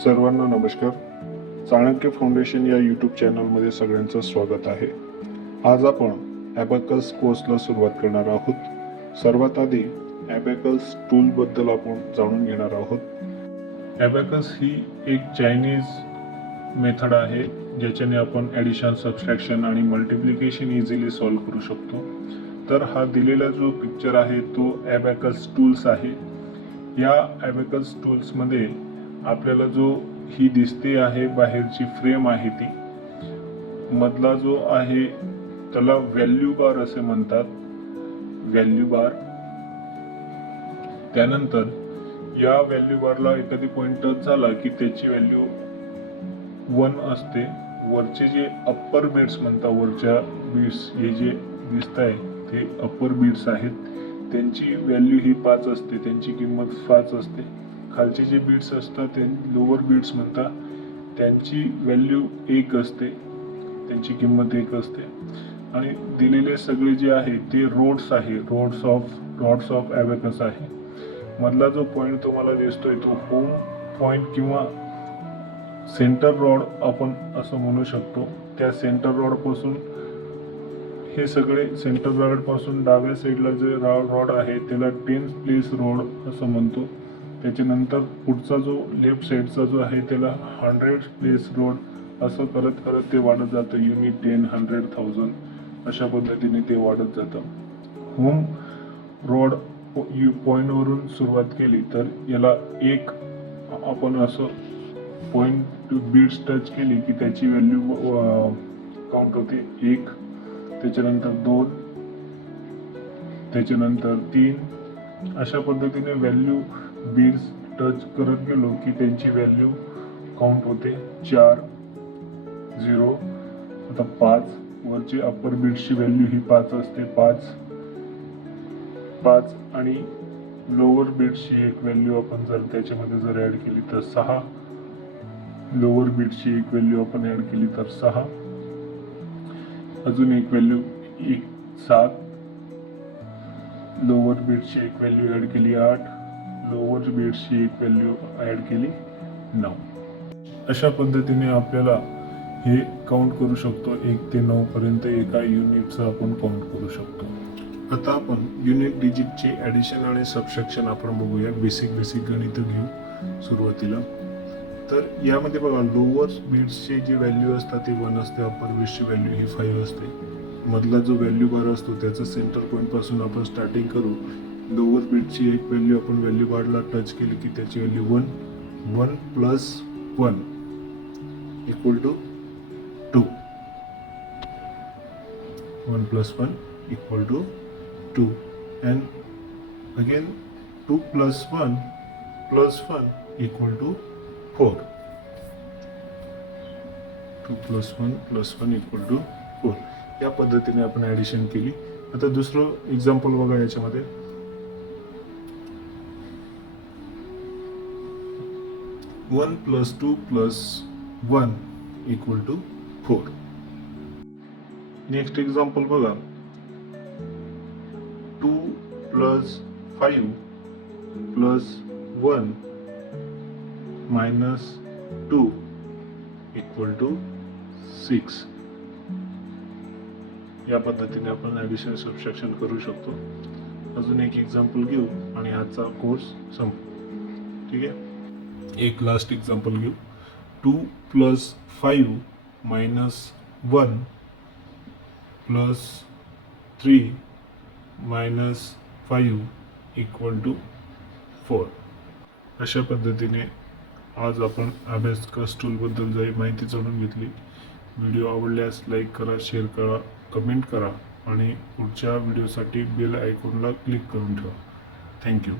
सर्वांना नमस्कार. चाणक्य फाउंडेशन या यूट्यूब चॅनलमध्ये सगळ्यांचं स्वागत आहे. आज आपण ॲबॅकस कोर्सला सुरुवात करणार आहोत. सर्वात आधी ॲबॅकस टूलबद्दल आपण जाणून घेणार आहोत. ॲबॅकस ही एक चायनीज मेथड आहे ज्याच्याने आपण ॲडिशन, सबट्रॅक्शन आणि मल्टिप्लिकेशन इझिली सॉल्व्ह करू शकतो. तर हा दिलेला जो पिक्चर आहे तो ॲबॅकस टूल्स आहे. या ॲबॅकस टूल्समध्ये आपल्याला जो ही दिसते आहे बाहेरची फ्रेम आहे ती मधला जो आहे त्याला व्हॅल्यू बार असे म्हणतात. व्हॅल्यू बार. त्यानंतर या व्हॅल्यू बारला एखादी पॉइंट टच झाला की त्याची व्हॅल्यू 1 असते. वरचे जे अप्पर बीट्स म्हणतात, वरच्या बीट्स हे जे दिसत आहे ते अप्पर बीट्स आहेत, त्यांची व्हॅल्यू ही 5 असते, त्यांची किंमत 5 असते. खालचे जे बीट्स असतात ते लोअर बीट्स म्हणतात, त्यांची व्हॅल्यू 1 असते, त्यांची किंमत 1 असते. आणि दिलेले सगळे जे आहे ते रोड्स आहे, रॉड्स ऑफ ॲबॅकस आहे. मधला जो पॉइंट तुम्हाला दिसतोय तो होम पॉइंट किंवा सेंटर रॉड आपण असं म्हणू शकतो. त्या सेंटर रॉड पासून हे सगळे सेंटर रॉड पासून डाव्या साईडला जे रॉड आहे त्याला 10th प्लेस रॉड असं म्हणतो. त्याच्यानंतर पुढचा जो लेफ्ट साईडचा जो आहे त्याला 100th प्लेस रॉड असं करत करत ते वाढत जातं. युनिट 10, 100, 1000 अशा पद्धतीने ते वाढत जातं. होम रॉड पॉइंटवरून सुरुवात केली तर याला एक आपण असं पॉइंट टू बीट्स टच केली की त्याची व्हॅल्यू काउंट होते 1, त्याच्यानंतर 2, त्याच्यानंतर 3. अशा पद्धतीने व्हॅल्यू बीट्स टच करत गेलो की त्यांची व्हॅल्यू काउंट होते 4, 0, आता 5. वरची अप्पर बीट्सची व्हॅल्यू ही 5 असते, 5 आणि लोअर बीट्सची एक व्हॅल्यू आपण जर त्याच्यामध्ये जर ॲड केली तर 6. लोअर बीट्सची एक व्हॅल्यू आपण ॲड केली तर 6. अजून एक व्हॅल्यू 7. लोअर बीट्सची एक व्हॅल्यू ॲड केली 8. लोअर बीट्सची एक व्हॅल्यू ॲड केली 9. अशा पद्धतीने आपल्याला हे काउंट करू शकतो. 1 ते 9 पर्यंत एका युनिटचं आपण काउंट करू शकतो. आता आपण युनिट डिजिटचे ॲडिशन आणि सबट्रॅक्शन आपण बघूया. बेसिक गणित घेऊ सुरुवातीला. तर यामध्ये बघा, लोअर बीट्सचे जे व्हॅल्यू असतात ते 1 असते, अप्पर बीट्सची व्हॅल्यू ही 5 असते. मधला जो व्हॅल्यू बार असतो त्याचा सेंटर पॉईंट पासून आपण स्टार्टिंग करू. लोअर बीटची एक व्हॅल्यू आपण व्हॅल्यू बारला टच केली की त्याची value 1 plus 1 equal to 2. 1 plus 1 equal to 2 and again 2 plus 1 equal to 4. 2 plus 1 equal to 4. या पद्धतीने आपण ॲडिशन केली. आता दुसरं एक्झाम्पल बघा याच्यामध्ये. 1 plus 2 plus 1 equal to 4. Next example बघा. 2 plus 5 plus 1 minus 2 equal to 6. या पद्धतीने आपण ॲडिशन सबट्रॅक्शन करू शकतो. अजून एक एक्झाम्पल घेऊ आणि आजचा कोर्स संपू. ठीक आहे. एक लास्ट एक्झाम्पल घेऊ. 2 plus 5 minus 1 plus 3 minus 5 equal to 4. अशा पद्धतीने आज आपण ॲबॅकस टूलबद्दल जरी माहिती जाणून घेतली. व्हिडिओ आवडल्यास लाईक करा, शेअर करा, कमेंट करा आणि पुढच्या व्हिडिओसाठी बेल आयकॉनला क्लिक करून ठेवा. थँक्यू.